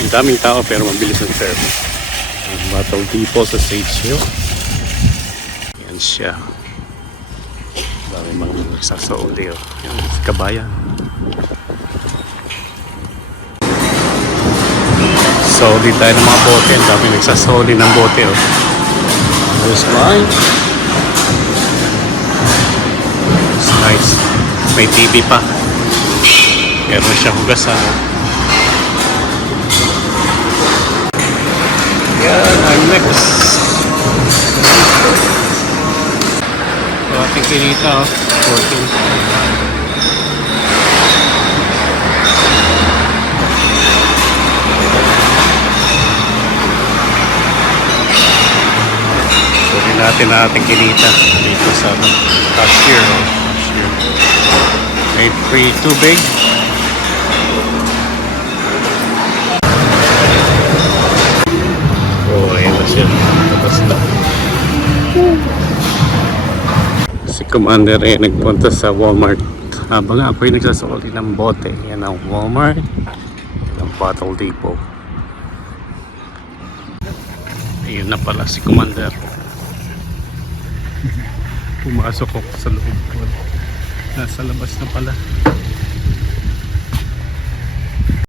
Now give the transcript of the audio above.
Ang daming tao pero mabilis ang service. Ang Battle Depot sa Sage Hill. Yan siya. Dami mga nagsasauli. Yan, kabayan. Sauli tayo ng mga bote. Ang dami nagsasauli ng bote. There's mine. It's nice. May TV pa. Meron siya hugasan. Yan, I'm next. So, ating kinita, 14. Pwede natin na ating kinita dito sa cashier. May free tubig. Oh, ayun na siya. Tapos na. Si Commander ay nagpunta sa Walmart. Habang ako ay nagsasakali ng bote. Yan ang Walmart. Yan ang Battle Depot. Ayun na pala si Commander. Pumasok ako sa loob. Nasa labas na pala.